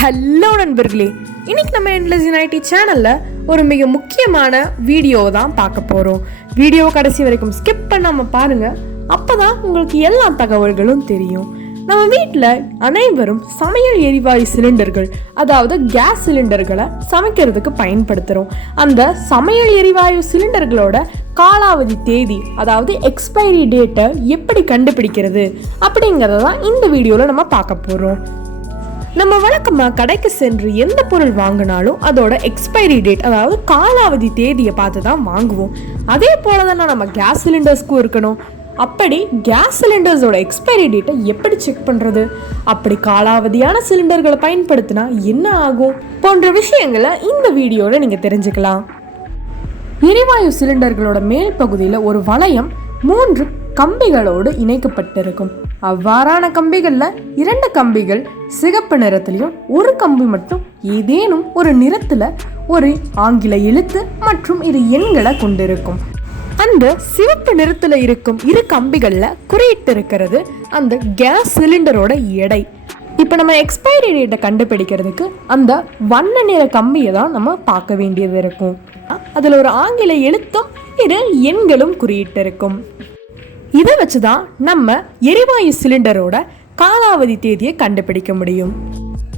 Hello நண்பர்களே, இன்னைக்கு நம்ம endlessunity சேனல்ல ஒரு மிக முக்கியமான வீடியோ தான் பார்க்க போறோம். வீடியோ கடைசி வரைக்கும் ஸ்கிப் பண்ணாம பாருங்க, அப்பதான் உங்களுக்கு எல்லா தகவல்களும் தெரியும். நம்ம வீட்டில் அனைவரும் சமையல் எரிவாயு சிலிண்டர்கள், அதாவது கேஸ் சிலிண்டர்களை சமைக்கிறதுக்கு பயன்படுத்துகிறோம். அந்த சமையல் எரிவாயு சிலிண்டர்களோட காலாவதி தேதி, அதாவது எக்ஸ்பைரி டேட்டை எப்படி கண்டுபிடிக்கிறது அப்படிங்கிறத தான் இந்த வீடியோவில் நம்ம பார்க்க போகிறோம். நம்ம வழக்கமாக கடைக்கு சென்று எந்த பொருள் வாங்கினாலும் அதோட எக்ஸ்பைரி டேட், அதாவது காலாவதி தேதியை பார்த்து தான் வாங்குவோம். அதே போல தானே நம்ம கேஸ் சிலிண்டர்ஸ்க்கும் இருக்கணும். அப்படி கேஸ் சிலிண்டர்ஸோட எக்ஸ்பைரி டேட்டை எப்படி செக் பண்ணுறது, அப்படி காலாவதியான சிலிண்டர்களை பயன்படுத்தினா என்ன ஆகும் போன்ற விஷயங்களை இந்த வீடியோவில் நீங்கள் தெரிஞ்சுக்கலாம். எரிவாயு சிலிண்டர்களோட மேல் பகுதியில் ஒரு வளையம் 3 கம்பிகளோடு இணைக்கப்பட்டிருக்கும். அவ்வாறான கம்பிகளில் 2 கம்பிகள் சிகப்பு நிறத்திலையும் ஒரு கம்பி மட்டும் ஏதேனும் ஒரு நிறத்தில் ஒரு ஆங்கில எழுத்து மற்றும் 2 எண்களை கொண்டிருக்கும். அந்த சிவப்பு நிறத்தில் இருக்கும் 2 கம்பிகளில் குறியிட்டு இருக்கிறது அந்த கேஸ் சிலிண்டரோட எடை. இப்போ நம்ம எக்ஸ்பைரி டேட்டை கண்டுபிடிக்கிறதுக்கு அந்த வண்ண நிற கம்பியை தான் நம்ம பார்க்க வேண்டியது இருக்கும். அதில் ஒரு ஆங்கில எழுத்தும் 2 எண்களும் குறியிட்டு இருக்கும். இதை வச்சு தான் நம்ம எரிவாயு சிலிண்டரோட காலாவதி தேதியை கண்டுபிடிக்க முடியும்.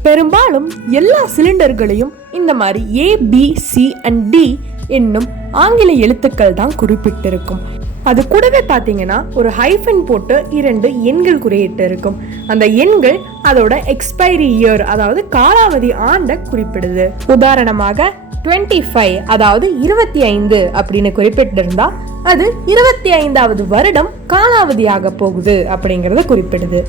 பெரும்பாலும் எல்லா சிலிண்டர்களையும் இந்த மாதிரி ABC and D என்னும் ஆங்கில எழுத்துக்கள் தான் குறிப்பிட்டிருக்கும். அது கூடவே பார்த்தீங்கன்னா ஒரு ஹைஃபன் போட்டு 2 எண்கள் குறியிட்டு இருக்கும். அந்த எண்கள் அதோட எக்ஸ்பைரி இயர், அதாவது காலாவதி ஆண்டை குறிப்பிடுது. உதாரணமாக 25, அதாவது 25 அப்படின்னு குறிப்பிட்டிருந்தா அது 25வது வருடம் காலாவதியாக போகுது அப்படிங்கிறத குறிப்பிடுது.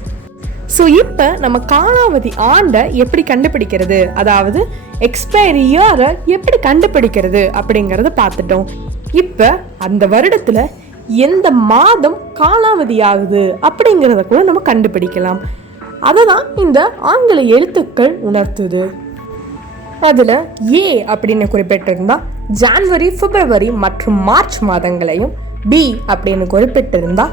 ஸோ இப்போ நம்ம காலாவதி ஆண்டை எப்படி கண்டுபிடிக்கிறது, அதாவது எக்ஸ்பைரி இயரை எப்படி கண்டுபிடிக்கிறது அப்படிங்கிறத பார்த்துட்டோம். இப்போ அந்த வருடத்தில் எந்த மாதம் காலாவதி ஆகுது அப்படிங்கிறத கூட நம்ம கண்டுபிடிக்கலாம். அதை தான் இந்த ஆங்கில எழுத்துக்கள் உணர்த்துது. அதில் ஏ அப்படின்னு குறிப்பிட்டிருந்தா ஜான்வரி, பிப்ரவரி மற்றும் மார்ச் மாதங்களையும், பி அப்படின்னு குறிப்பிட்டிருந்தா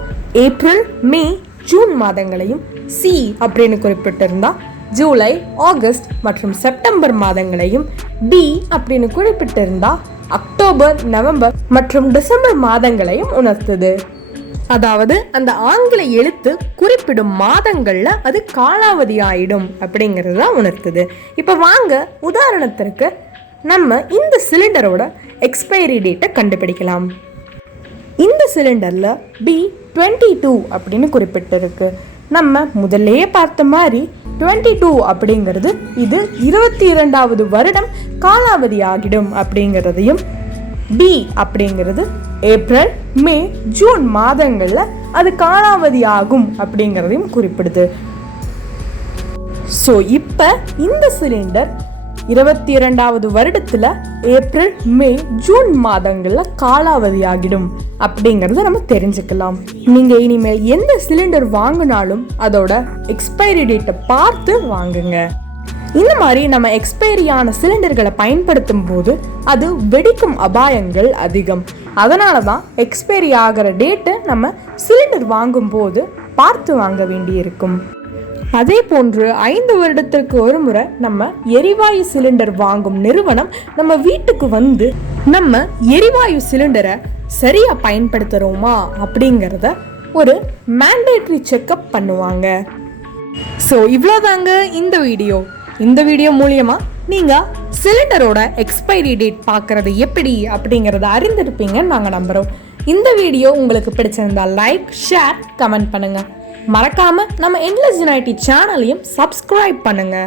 ஏப்ரல், மே, ஜூன் மாதங்களையும், சி அப்படின்னு குறிப்பிட்டிருந்தா ஜூலை, ஆகஸ்ட் மற்றும் செப்டம்பர் மாதங்களையும், டி அப்படின்னு குறிப்பிட்டிருந்தா அக்டோபர், நவம்பர் மற்றும் டிசம்பர் மாதங்களையும் உணர்த்துது. அதாவது அந்த ஆங்கில எழுத்து குறிப்பிடும் மாதங்கள்ல அது காலாவதி ஆயிடும் அப்படிங்கிறது தான் உணர்த்துது. இப்போ வாங்க உதாரணத்திற்கு நம்ம இந்த சிலிண்டரோட எக்ஸ்பைரி டேட்டை கண்டுபிடிக்கலாம். இந்த சிலிண்டரில் B22 அப்படின்னு குறிப்பிட்டிருக்கு. நம்ம முதல்லையே பார்த்த மாதிரி 22 அப்படிங்கிறது இது 22வது வருடம் காலாவதி ஆகிடும் அப்படிங்கிறதையும், பி அப்படிங்கிறது ஏப்ரல், மே, ஜூன் மாதங்களில் அது காலாவதி ஆகும் அப்படிங்கிறதையும் குறிப்பிடுது. ஸோ இப்போ இந்த சிலிண்டர் 22வது வருடத்தில் ஏப்ரல், மே, ஜூன் மாதங்களில் காலாவதி ஆகிடும் அப்படிங்கிறத நம்ம தெரிஞ்சுக்கலாம். நீங்கள் இனிமேல் எந்த சிலிண்டர் வாங்கினாலும் அதோட எக்ஸ்பைரி டேட்டை பார்த்து வாங்குங்க. இந்த மாதிரி நம்ம எக்ஸ்பைரியான சிலிண்டர்களை பயன்படுத்தும் போது அது வெடிக்கும் அபாயங்கள் அதிகம். அதனால தான் எக்ஸ்பைரி ஆகிற டேட்டை நம்ம சிலிண்டர் வாங்கும் போது பார்த்து வாங்க வேண்டியிருக்கும். அதே போன்று 5 வருடத்திற்கு ஒரு முறை நம்ம எரிவாயு சிலிண்டர் வாங்கும் நிறுவனம் நம்ம வீட்டுக்கு வந்து நம்ம எரிவாயு சிலிண்டரை சரியா பயன்படுத்துகிறோமா அப்படிங்கிறத ஒரு மேண்டேட்டரி செக்அப் பண்ணுவாங்க. ஸோ இவ்வளோதாங்க இந்த வீடியோ மூலியமா நீங்கள் சிலிண்டரோட எக்ஸ்பைரி டேட் பார்க்குறது எப்படி அப்படிங்கிறத அறிந்திருப்பீங்கன்னு நாங்கள் நம்புகிறோம். இந்த வீடியோ உங்களுக்கு பிடிச்சிருந்தா லைக், ஷேர், கமெண்ட் பண்ணுங்கள். மறக்காமல் நம்ம endlessunity சேனலையும் சப்ஸ்கிரைப் பண்ணுங்கள்.